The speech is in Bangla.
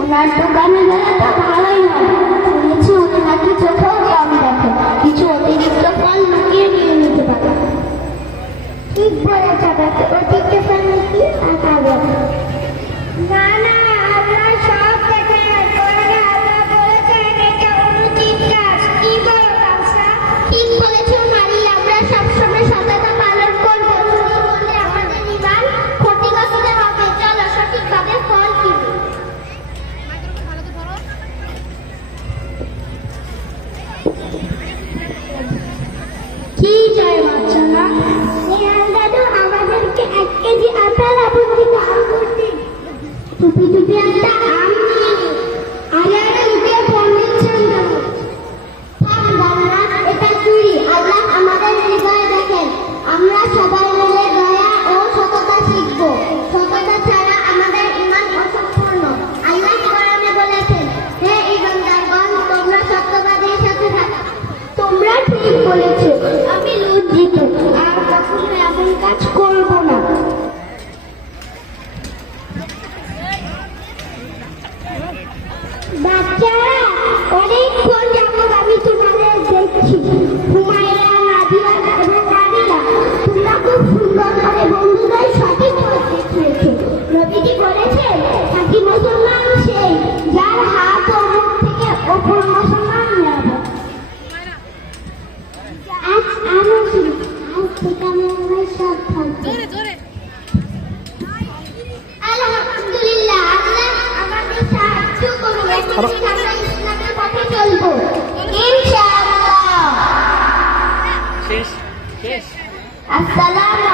ওনার দোকানে বেড়াটা ভালোই হয়, শুনেছি উনি নাকি চোখেও কম দেখে, কিছু অতিরিক্ত ফল লুকিয়ে নিয়ে নিতে পারে। ঠিক বলেছ, অতিরিক্ত ফল নাকি না না, আমরা সব দেখে আল্লাহ বলেছেন এটা অনুচিত কাজ। কি বলো কামসা? ঠিক বলেছ নারী, আমরা সবসময় সততা পালন করবো। চুরি করলে আমাদের ইমান ক্ষতিগ্রস্ত হবে। চলো সঠিকভাবে ফল কিনি। কি চাই বাচ্চারা? দাদু আমাদেরকে 1 কেজি আপেল আপনি দাম করতে। টুপি টুপি একটা আম নিয়ে নি। আয়ারে উঠে ফোন দিচ্ছেন কেন? থাম দাদা, এটা চুরি। আল্লাহ আমাদের হৃদয় দেখেন। আমরা সবাই মিলে দয়া ও সততা শিখব। সততা ছাড়া আমাদের ঈমান অসম্পূর্ণ। আল্লাহ কোরআনে বলেছেন, হে ঈমানদারগণ, তোমরা সত্যবাদীর সাথে থাকো। তোমরা ঠিক বলেছো, আমি লজ্জিত, আর কখনো এমন কাজ করব না। বাচ্চারা, অনেকক্ষণ যাবত আমি তোমাদের দেখছি। হুমায়রা, নাদিয়া এবং আদিলা, তোমরা খুব সুন্দর করে বন্ধুদের সঠিক পথ দেখিয়েছো। নবীজি বলেছেন, খাঁটি মুসলমান সেই যার হাত ও মুখ থেকে অপর মুসলমান নিরাপদ। আজ আমি শুনি, আজ থেকে আমরা সব থাকবো। আলহামদুলিল্লাহ, আল্লাহ আমাদের সাহায্য করুন। আমরা ইসলামের পথে চলবো ইনশাআল্লাহ। আসসালামু